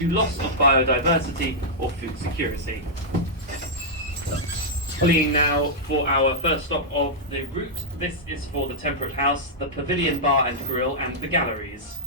to loss of biodiversity or food security. Fleeing now for our first stop of the route. This is for the Temperate House, the Pavilion Bar and Grill, and the galleries.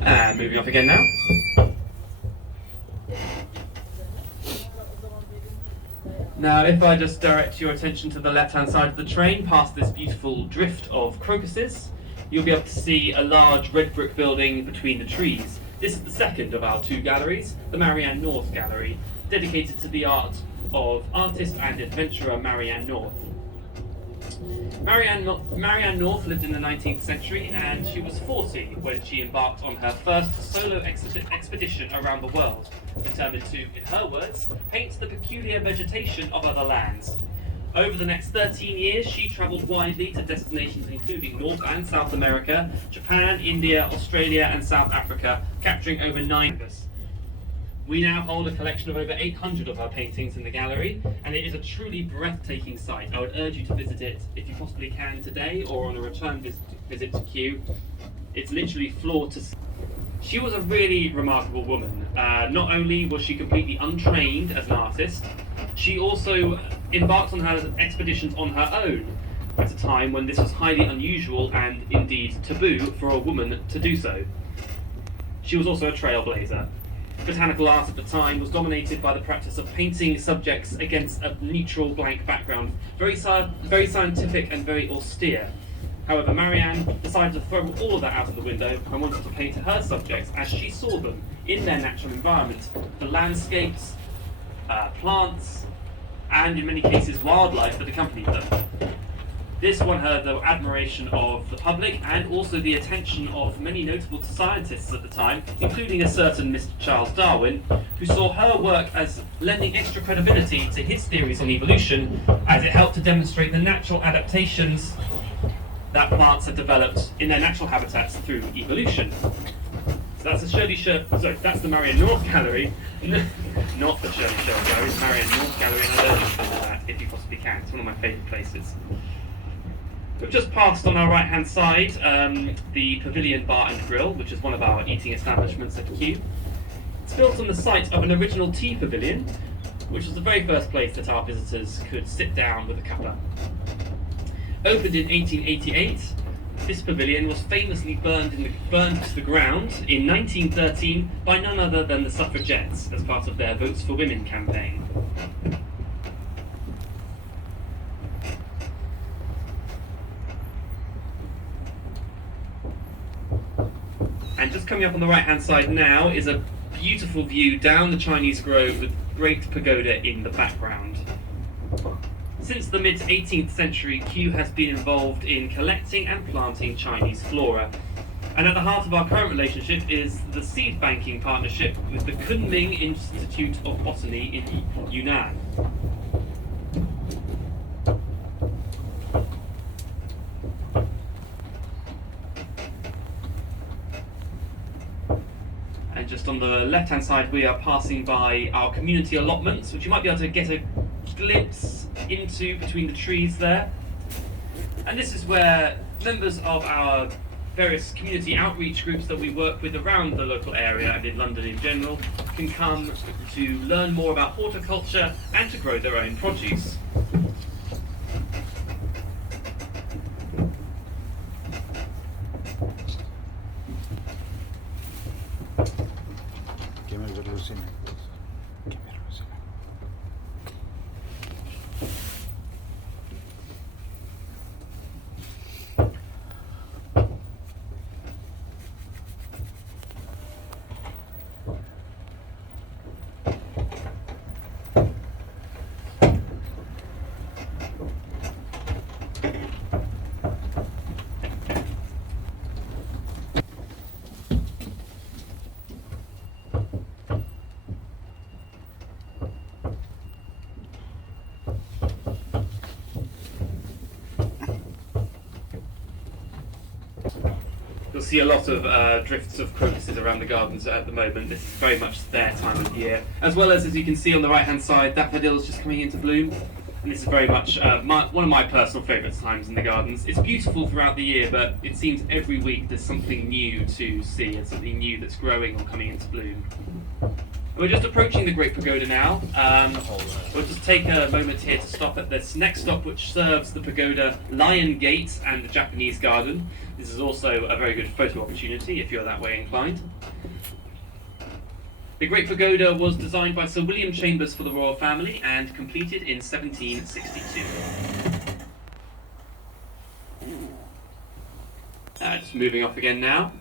And moving off again now. Now, if I just direct your attention to the left-hand side of the train, past this beautiful drift of crocuses, you'll be able to see a large red brick building between the trees. This is the second of our two galleries, the Marianne North Gallery, dedicated to the art of artist and adventurer Marianne North. Marianne North lived in the 19th century, and she was 40 when she embarked on her first solo expedition around the world, determined to, in her words, paint the peculiar vegetation of other lands. Over the next 13 years, she travelled widely to destinations including North and South America, Japan, India, Australia, and South Africa, capturing over 9 canvas. We now hold a collection of over 800 of her paintings in the gallery, and it is a truly breathtaking sight. I would urge you to visit it if you possibly can today or on a return visit to Kew. It's literally floor to ceiling. She was a really remarkable woman. Not only was she completely untrained as an artist, she also embarked on her expeditions on her own at a time when this was highly unusual and indeed taboo for a woman to do so. She was also a trailblazer. Botanical art at the time was dominated by the practice of painting subjects against a neutral blank background, very scientific and very austere. However, Marianne decided to throw all of that out of the window and wanted to paint her subjects as she saw them in their natural environment, the landscapes, plants, and in many cases wildlife that accompanied them. This won her the admiration of the public and also the attention of many notable scientists at the time, including a certain Mr. Charles Darwin, who saw her work as lending extra credibility to his theories on evolution, as it helped to demonstrate the natural adaptations that plants had developed in their natural habitats through evolution. So that's that's the Marianne North Gallery, not the Shirley Sherwood Gallery, the Marianne North Gallery, and I urge you to visit that if you possibly can. It's one of my favourite places. We've just passed on our right-hand side the Pavilion Bar and Grill, which is one of our eating establishments at Kew. It's built on the site of an original tea pavilion, which was the very first place that our visitors could sit down with a cuppa. Opened in 1888, this pavilion was famously burned to the ground in 1913 by none other than the suffragettes as part of their Votes for Women campaign. And just coming up on the right-hand side now is a beautiful view down the Chinese Grove with Great Pagoda in the background. Since the mid-18th century, Kew has been involved in collecting and planting Chinese flora. And at the heart of our current relationship is the seed banking partnership with the Kunming Institute of Botany in Yunnan. And just on the left-hand side, we are passing by our community allotments, which you might be able to get a glimpse into between the trees there. And this is where members of our various community outreach groups that we work with around the local area and in London in general can come to learn more about horticulture and to grow their own produce. You'll see a lot of drifts of crocuses around the gardens at the moment. This is very much their time of year. As well as you can see on the right hand side, daffodils just coming into bloom. And this is very much one of my personal favourite times in the gardens. It's beautiful throughout the year, but it seems every week there's something new to see and something new that's growing or coming into bloom. We're just approaching the Great Pagoda now. We'll just take a moment here to stop at this next stop, which serves the pagoda Lion Gate and the Japanese Garden. This is also a very good photo opportunity if you're that way inclined. The Great Pagoda was designed by Sir William Chambers for the royal family and completed in 1762. Just moving off again now.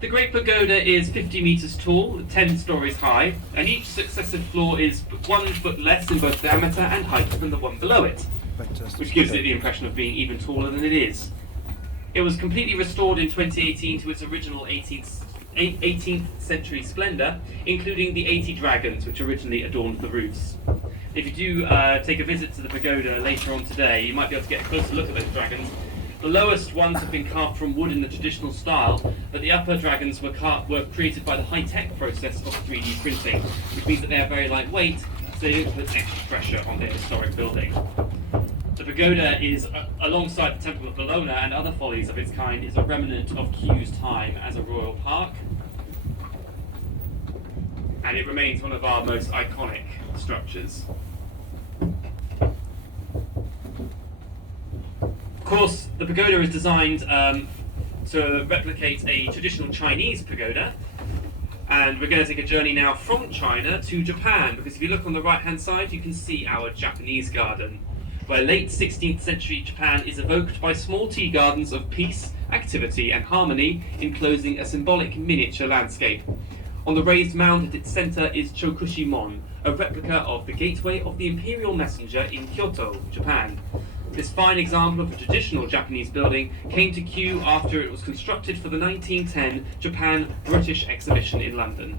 The Great Pagoda is 50 metres tall, 10 stories high, and each successive floor is 1 foot less in both diameter and height than the one below it, which gives it the impression of being even taller than it is. It was completely restored in 2018 to its original 18th century splendour, including the 80 dragons which originally adorned the roofs. If you do take a visit to the pagoda later on today, you might be able to get a closer look at those dragons. The lowest ones have been carved from wood in the traditional style, but the upper dragons were created by the high-tech process of 3D printing, which means that they are very lightweight, so they don't put extra pressure on their historic building. The pagoda is, alongside the Temple of Bologna and other follies of its kind, is a remnant of Kew's time as a royal park, and it remains one of our most iconic structures. Of course, the pagoda is designed to replicate a traditional Chinese pagoda, and we're going to take a journey now from China to Japan, because if you look on the right hand side you can see our Japanese garden, where late 16th century Japan is evoked by small tea gardens of peace, activity and harmony enclosing a symbolic miniature landscape. On the raised mound at its centre is Chokushimon, a replica of the gateway of the Imperial Messenger in Kyoto, Japan. This fine example of a traditional Japanese building came to Kew after it was constructed for the 1910 Japan-British exhibition in London.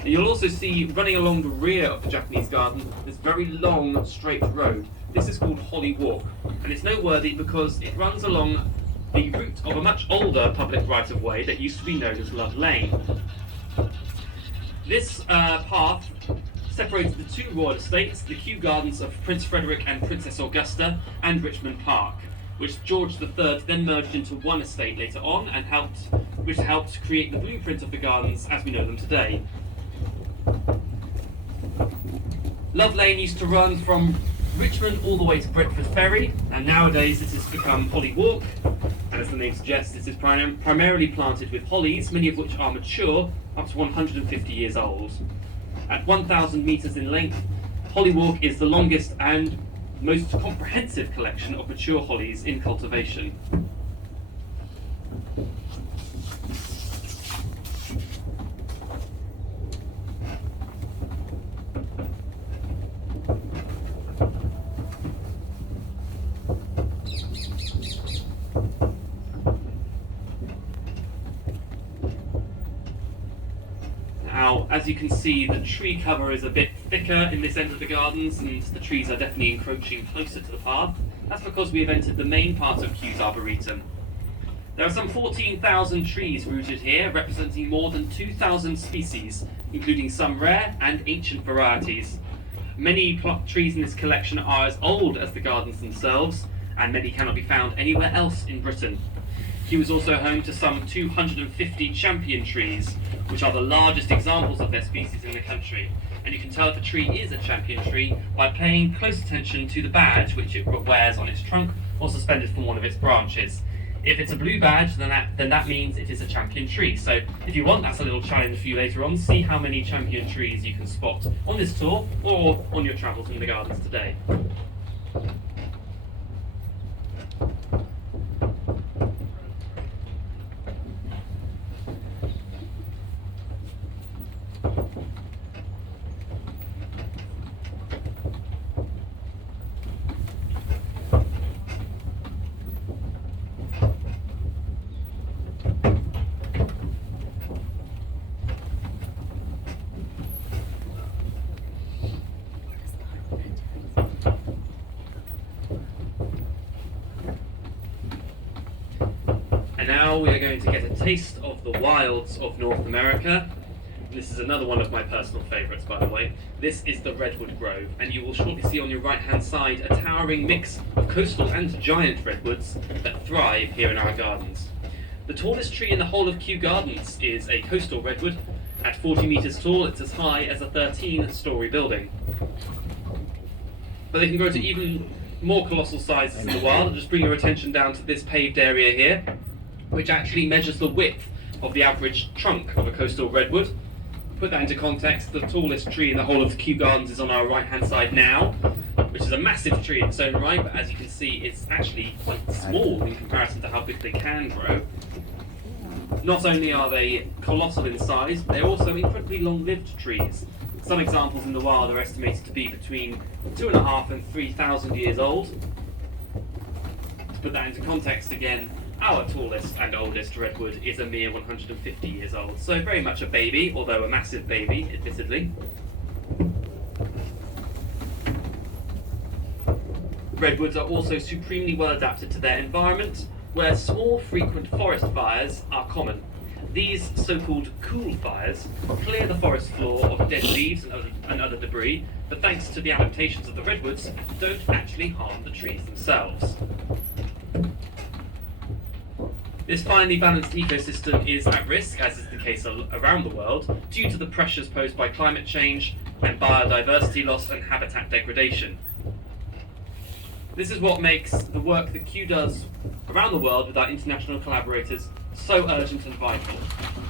And you'll also see, running along the rear of the Japanese garden, this very long, straight road. This is called Holly Walk, and it's noteworthy because it runs along the route of a much older public right-of-way that used to be known as Love Lane. This path separates the two royal estates, the Kew Gardens of Prince Frederick and Princess Augusta, and Richmond Park, which George III then merged into one estate later on, and which helped create the blueprint of the gardens as we know them today. Love Lane used to run from Richmond all the way to Bretford Ferry, and nowadays it has become Holly Walk, and as the name suggests, it is primarily planted with hollies, many of which are mature, up to 150 years old. At 1,000 metres in length, Holly Walk is the longest and most comprehensive collection of mature hollies in cultivation. Now, as you can see, the tree cover is a bit thicker in this end of the gardens, and the trees are definitely encroaching closer to the path. That's because we have entered the main part of Kew's Arboretum. There are some 14,000 trees rooted here, representing more than 2,000 species, including some rare and ancient varieties. Many trees in this collection are as old as the gardens themselves, and many cannot be found anywhere else in Britain. Kew is also home to some 250 champion trees, which are the largest examples of their species in the country. And you can tell if a tree is a champion tree by paying close attention to the badge which it wears on its trunk or suspended from one of its branches. If it's a blue badge, then that means it is a champion tree. So if you want, that's a little challenge for you later on. See how many champion trees you can spot on this tour or on your travels in the gardens today. And now we are going to get a taste of the wilds of North America. This is another one of my personal favourites, by the way. This is the Redwood Grove, and you will shortly see on your right-hand side a towering mix of coastal and giant redwoods that thrive here in our gardens. The tallest tree in the whole of Kew Gardens is a coastal redwood. At 40 metres tall, it's as high as a 13-storey building. But they can grow to even more colossal sizes in the wild. I'll just bring your attention down to this paved area here, which actually measures the width of the average trunk of a coastal redwood. Put that into context, the tallest tree in the whole of Kew Gardens is on our right-hand side now, which is a massive tree in its own right, but as you can see, it's actually quite small in comparison to how big they can grow. Not only are they colossal in size, but they're also incredibly long-lived trees. Some examples in the wild are estimated to be between 2,500 and 3,000 years old. To put that into context again, our tallest and oldest redwood is a mere 150 years old, so very much a baby, although a massive baby, admittedly. Redwoods are also supremely well adapted to their environment, where small, frequent forest fires are common. These so-called cool fires clear the forest floor of dead leaves and other debris, but thanks to the adaptations of the redwoods, don't actually harm the trees themselves. This finely balanced ecosystem is at risk, as is the case around the world, due to the pressures posed by climate change and biodiversity loss and habitat degradation. This is what makes the work that Kew does around the world with our international collaborators so urgent and vital,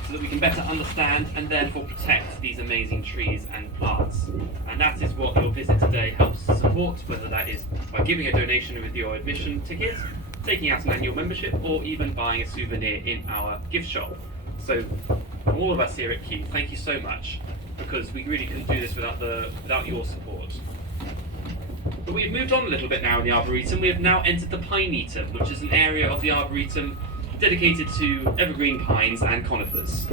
so that we can better understand and therefore protect these amazing trees and plants. And that is what your visit today helps to support, whether that is by giving a donation with your admission ticket, taking out an annual membership, or even buying a souvenir in our gift shop. So, from all of us here at Kew, thank you so much, because we really couldn't do this without your support. But we've moved on a little bit now in the Arboretum. We have now entered the Pinetum, which is an area of the Arboretum dedicated to evergreen pines and conifers.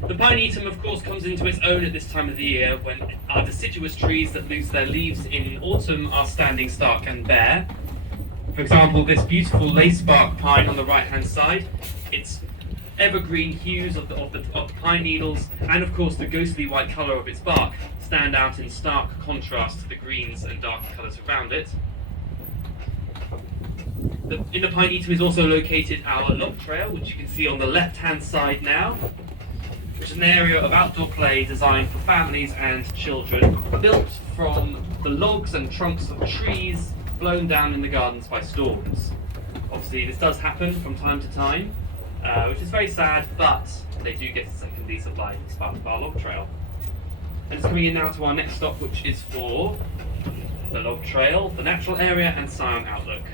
The Pinetum, of course, comes into its own at this time of the year when our deciduous trees that lose their leaves in autumn are standing stark and bare. For example, this beautiful lacebark pine on the right-hand side, its evergreen hues of the pine needles, and of course the ghostly white colour of its bark stand out in stark contrast to the greens and dark colours around it. In the Pinetum is also located our log trail, which you can see on the left-hand side now, which is an area of outdoor play designed for families and children, built from the logs and trunks of trees blown down in the gardens by storms. Obviously, this does happen from time to time, which is very sad, but they do get a second lease of life as part of our log trail. And it's coming in now to our next stop, which is for the log trail, the natural area, and Scion Outlook.